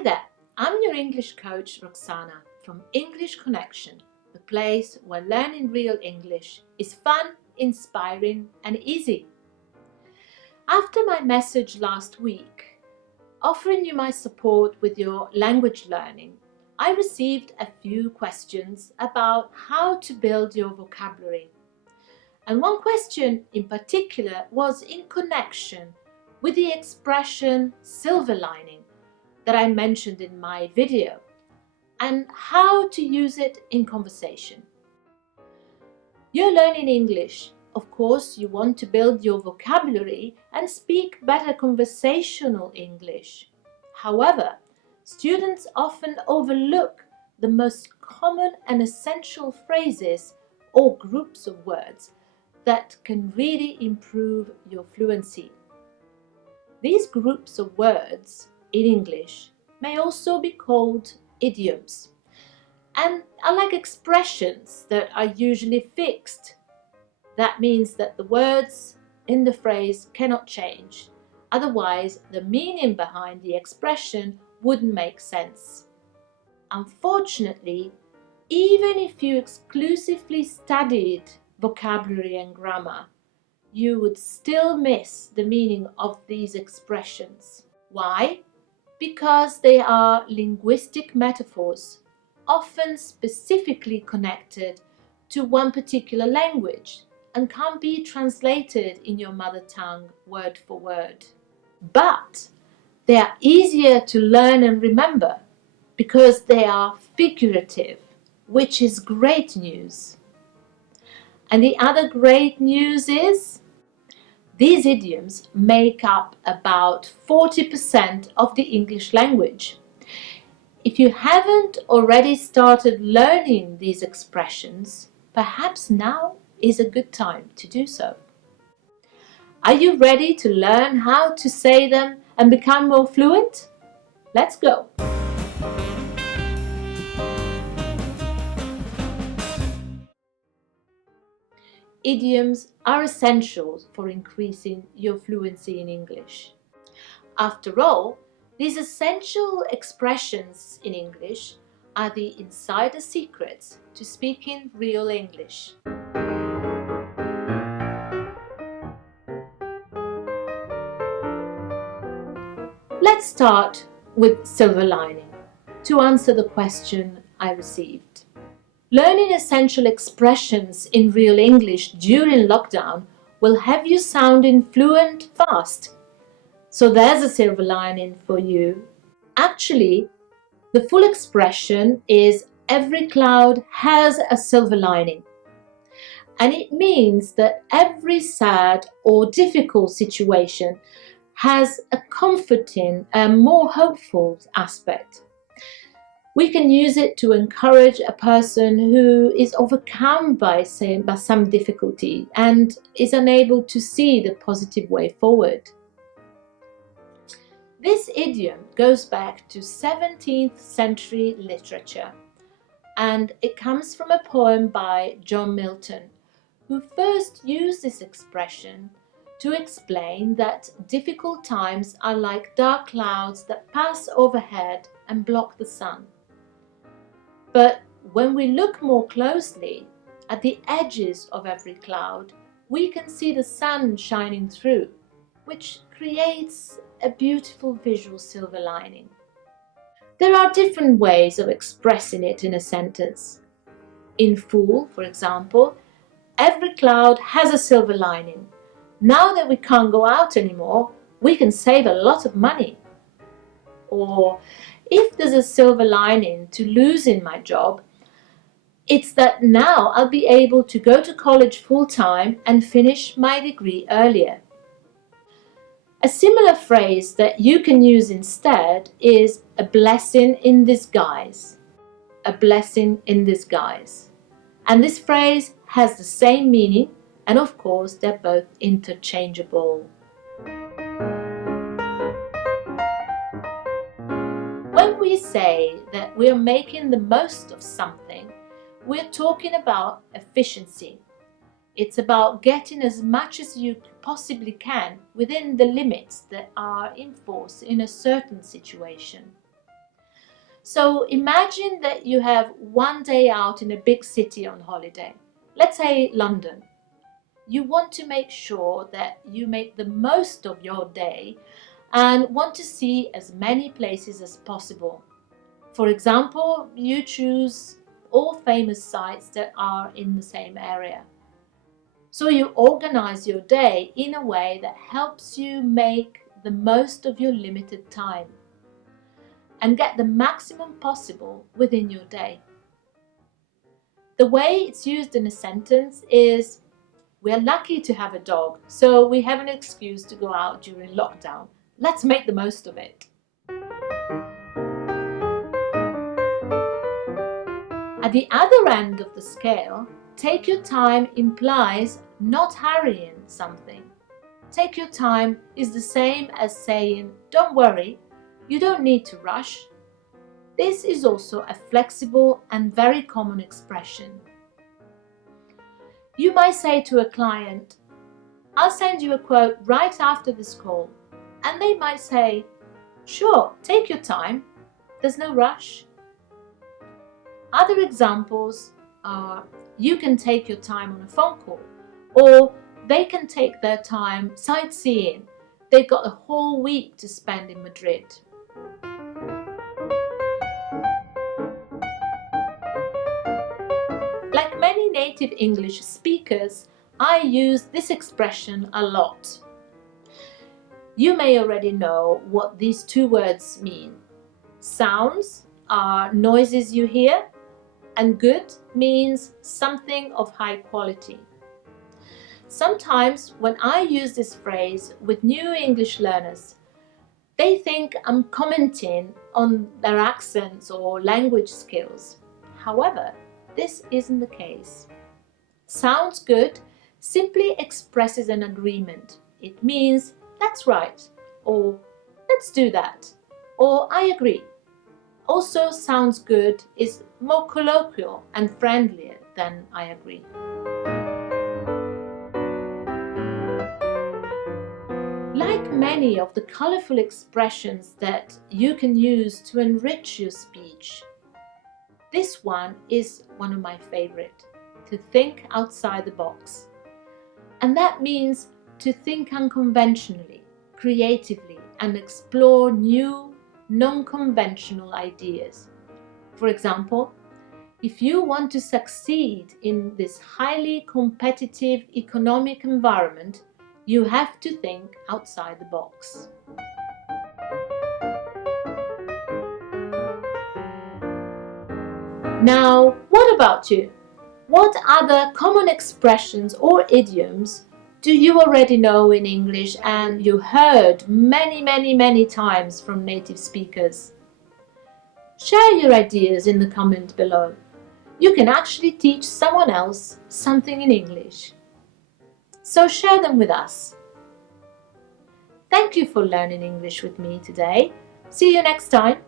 Hi there, I'm your English coach Roxana from English Connection, the place where learning real English is fun, inspiring and easy. After my message last week, offering you my support with your language learning, I received a few questions about how to build your vocabulary. And one question in particular was in connection with the expression silver lining that I mentioned in my video, and how to use it in conversation. You're learning English. Of course, you want to build your vocabulary and speak better conversational English. However, students often overlook the most common and essential phrases or groups of words that can really improve your fluency. These groups of words in English may also be called idioms and are like expressions that are usually fixed. That means that the words in the phrase cannot change, otherwise the meaning behind the expression wouldn't make sense. Unfortunately, even if you exclusively studied vocabulary and grammar, you would still miss the meaning of these expressions. Why? Because they are linguistic metaphors, often specifically connected to one particular language and can't be translated in your mother tongue word for word. But they are easier to learn and remember because they are figurative, which is great news. And the other great news is these idioms make up about 40% of the English language. If you haven't already started learning these expressions, perhaps now is a good time to do so. Are you ready to learn how to say them and become more fluent? Let's go! Idioms are essential for increasing your fluency in English. After all, these essential expressions in English are the insider secrets to speaking real English. Let's start with silver lining to answer the question I received. Learning essential expressions in real English during lockdown will have you sounding fluent fast. So there's a silver lining for you. Actually, the full expression is every cloud has a silver lining. And it means that every sad or difficult situation has a comforting and more hopeful aspect. We can use it to encourage a person who is overcome by some difficulty and is unable to see the positive way forward. This idiom goes back to 17th century literature, and it comes from a poem by John Milton, who first used this expression to explain that difficult times are like dark clouds that pass overhead and block the sun. But when we look more closely at the edges of every cloud, we can see the sun shining through, which creates a beautiful visual silver lining. There are different ways of expressing it in a sentence. In full, for example, every cloud has a silver lining. Now that we can't go out anymore, we can save a lot of money. Or, if there's a silver lining to losing my job, it's that now I'll be able to go to college full-time and finish my degree earlier. A similar phrase that you can use instead is a blessing in disguise. A blessing in disguise. And this phrase has the same meaning, and of course they're both interchangeable. When we say that we're making the most of something, we're talking about efficiency. It's about getting as much as you possibly can within the limits that are in force in a certain situation. So imagine that you have one day out in a big city on holiday, let's say London. You want to make sure that you make the most of your day and want to see as many places as possible. For example, you choose all famous sites that are in the same area. So you organize your day in a way that helps you make the most of your limited time and get the maximum possible within your day. The way it's used in a sentence is, we are lucky to have a dog, so we have an excuse to go out during lockdown. Let's make the most of it. At the other end of the scale, take your time implies not hurrying something. Take your time is the same as saying, don't worry, you don't need to rush. This is also a flexible and very common expression. You might say to a client, I'll send you a quote right after this call. And they might say, sure, take your time, there's no rush. Other examples are, you can take your time on a phone call, or they can take their time sightseeing. They've got a whole week to spend in Madrid. Like many native English speakers, I use this expression a lot. You may already know what these two words mean. Sounds are noises you hear, and good means something of high quality. Sometimes when I use this phrase with new English learners, they think I'm commenting on their accents or language skills. However, this isn't the case. Sounds good simply expresses an agreement. It means, that's right, or let's do that, or I agree. Also, sounds good is more colloquial and friendlier than I agree. Like many of the colorful expressions that you can use to enrich your speech, this one is one of my favorite, to think outside the box. And that means to think unconventionally, creatively, and explore new, non-conventional ideas. For example, if you want to succeed in this highly competitive economic environment, you have to think outside the box. Now, what about you? What other common expressions or idioms do you already know in English and you heard many times from native speakers? Share your ideas in the comment below. You can actually teach someone else something in English. So share them with us. Thank you for learning English with me today. See you next time.